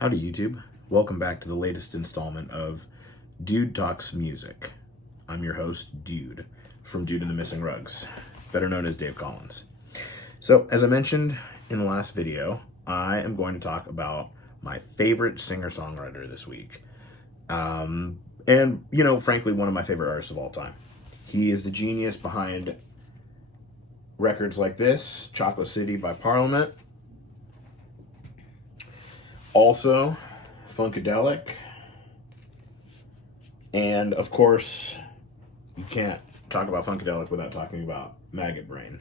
Howdy YouTube. Welcome back to the latest installment of Dude Talks Music. I'm your host, Dude, from Dude and the Missing Rugs, better known as Dave Collins. So, as I mentioned in the last video, I am going to talk about my favorite singer-songwriter this week. And, frankly, one of my favorite artists of all time. He is the genius behind records like this, Chocolate City by Parliament. Also, Funkadelic. And, of course, you can't talk about Funkadelic without talking about Maggot Brain.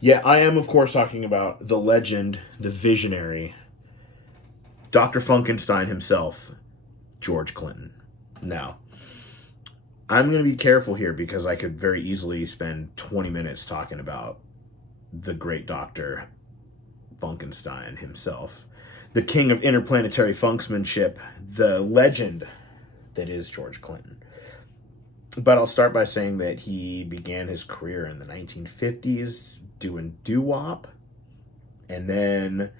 Yeah, I am, of course, talking about the legend, the visionary, Dr. Funkenstein himself, George Clinton. Now, I'm going to be careful here because I could very easily spend 20 minutes talking about the great Dr. Funkenstein himself, the king of interplanetary funksmanship, the legend that is George Clinton. But I'll start by saying that he began his career in the 1950s doing doo-wop, and then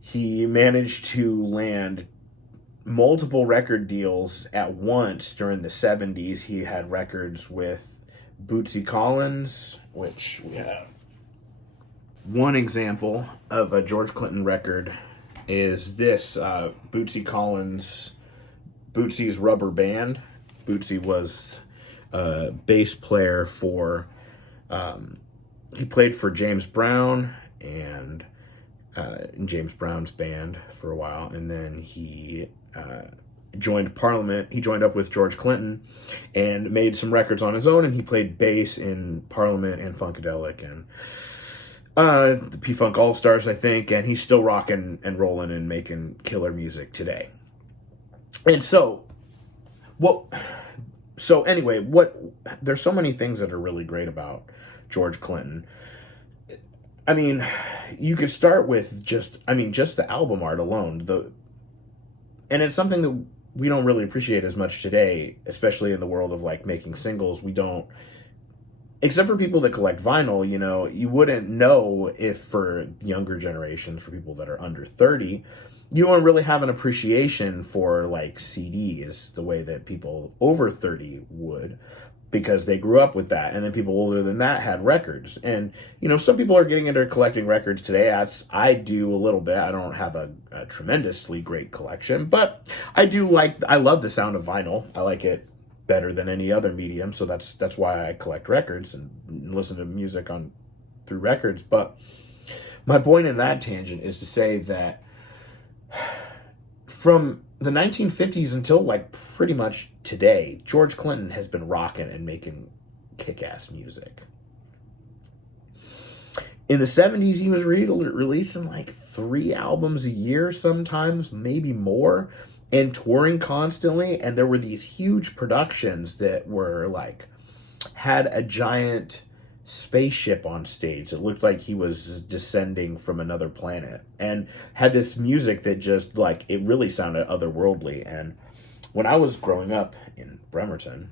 he managed to land multiple record deals at once during the 70s. He had records with Bootsy Collins, which we have. One example of a George Clinton record is this, Bootsy Collins, Bootsy's Rubber Band. Bootsy was a bass player for, he played for James Brown and James Brown's band for a while, and then he joined Parliament. He joined up with George Clinton and made some records on his own, and he played bass in Parliament and Funkadelic and the P-Funk All-Stars, I think, and he's still rocking and rolling and making killer music today. And anyway, there's so many things that are really great about George Clinton. I mean, you could start with just the album art alone. And it's something that we don't really appreciate as much today, especially in the world of like making singles. We don't, except for people that collect vinyl, you wouldn't know if for younger generations, for people that are under 30, you don't really have an appreciation for like CDs the way that people over 30 would, because they grew up with that. And then people older than that had records. And, some people are getting into collecting records today. I do a little bit. I don't have a tremendously great collection, but I love the sound of vinyl. I like it better than any other medium. So that's why I collect records and listen to music through records. But my point in that tangent is to say that from the 1950s until like pretty much today, George Clinton has been rocking and making kick-ass music. In the 70s, he was releasing like 3 albums a year, sometimes maybe more, and touring constantly. And there were these huge productions that were like, had a giant spaceship on stage. It looked like he was descending from another planet, and had this music that just like, it really sounded otherworldly. And when I was growing up in Bremerton,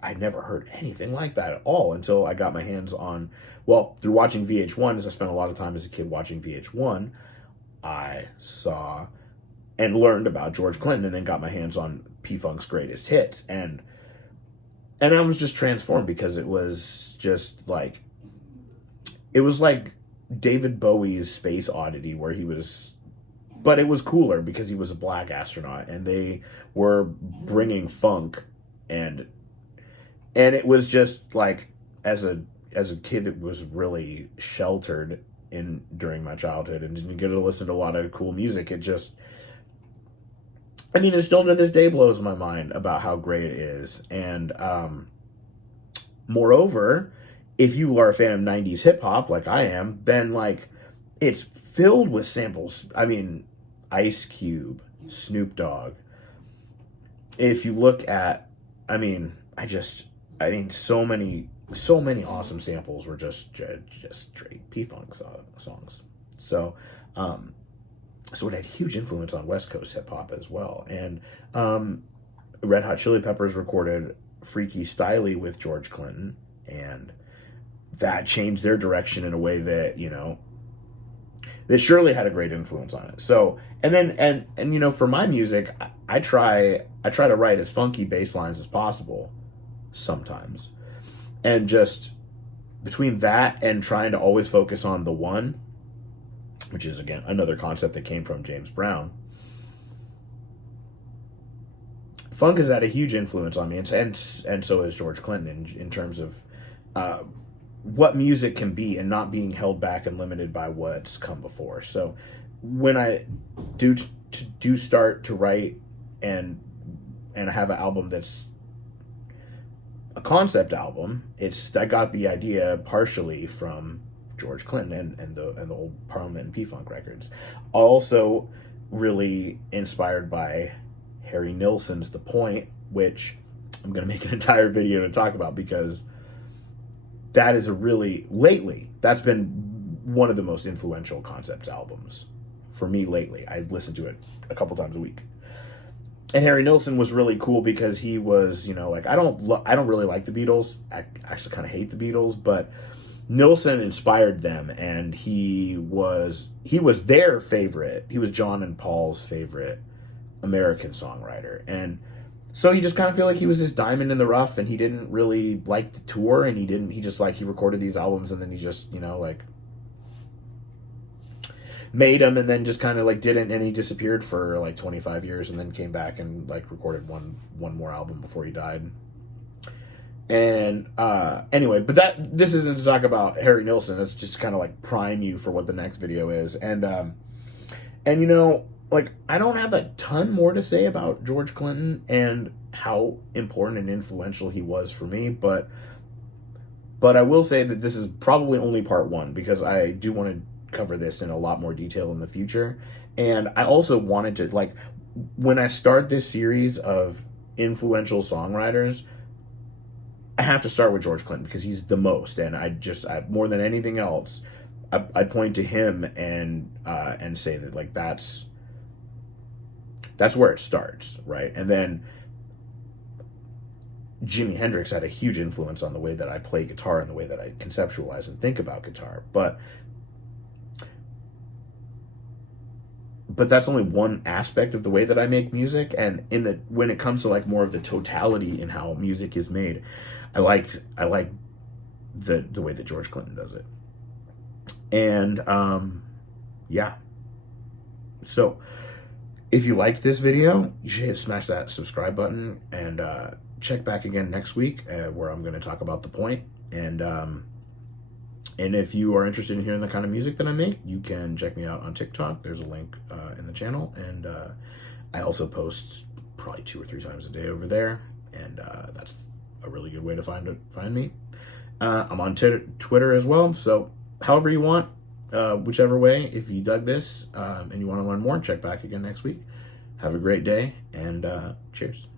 I never heard anything like that at all until I got my hands on, through watching VH1, as I spent a lot of time as a kid watching VH1, I saw and learned about George Clinton, and then got my hands on P-Funk's greatest hits. And I was just transformed, because it was just like, it was like David Bowie's Space Oddity, where but it was cooler because he was a black astronaut, and they were bringing funk, and it was just like, as a kid that was really sheltered during my childhood and didn't get to listen to a lot of cool music, it still to this day blows my mind about how great it is. And moreover, if you are a fan of 90s hip-hop like I am, then like, it's filled with samples. Ice Cube, Snoop Dogg. If you look at, so many awesome samples were just straight P-Funk songs. So it had huge influence on West Coast hip-hop as well. And Red Hot Chili Peppers recorded Freaky Styley with George Clinton, and that changed their direction in a way that, that surely had a great influence on it. So, and then, and you know, for my music, I try to write as funky bass lines as possible sometimes. And just between that and trying to always focus on the one, which is, again, another concept that came from James Brown, funk has had a huge influence on me, and so has George Clinton in terms of what music can be and not being held back and limited by what's come before. So when I do start to write and have an album that's a concept album, I got the idea partially from George Clinton and the old Parliament and P-Funk records. Also really inspired by Harry Nilsson's The Point, which I'm going to make an entire video to talk about, because that is lately, that's been one of the most influential concept albums for me lately. I listen to it a couple times a week. And Harry Nilsson was really cool because he was, you know, like, I don't really like the Beatles. I actually kind of hate the Beatles, but Nilsson inspired them, and he was their favorite. He was John and Paul's favorite American songwriter. And so you just kind of feel like he was this diamond in the rough, and he didn't really like to tour, and he recorded these albums, and then he just, you know, like, made them, and then just kind of like didn't, and he disappeared for like 25 years, and then came back and like recorded one more album before he died. And anyway, but this isn't to talk about Harry Nilsson. It's just kind of like prime you for what the next video is. And you know, like, I don't have a ton more to say about George Clinton and how important and influential he was for me, but I will say that this is probably only part one, because I do want to cover this in a lot more detail in the future. And I also wanted to, like, when I start this series of influential songwriters, I have to start with George Clinton, because he's the most, and I more than anything else, I point to him and say that, like, that's where it starts, right? And then Jimi Hendrix had a huge influence on the way that I play guitar and the way that I conceptualize and think about guitar. But that's only one aspect of the way that I make music. And when it comes to, like, more of the totality in how music is made, I like the way that George Clinton does it. And yeah. So if you liked this video, you should smash that subscribe button, and check back again next week where I'm going to talk about The Point. And if you are interested in hearing the kind of music that I make, you can check me out on TikTok. There's a link in the channel. And I also post probably 2 or 3 times a day over there. And that's a really good way to find me. I'm on Twitter as well. So however you want, whichever way, if you dug this and you want to learn more, check back again next week. Have a great day, and cheers.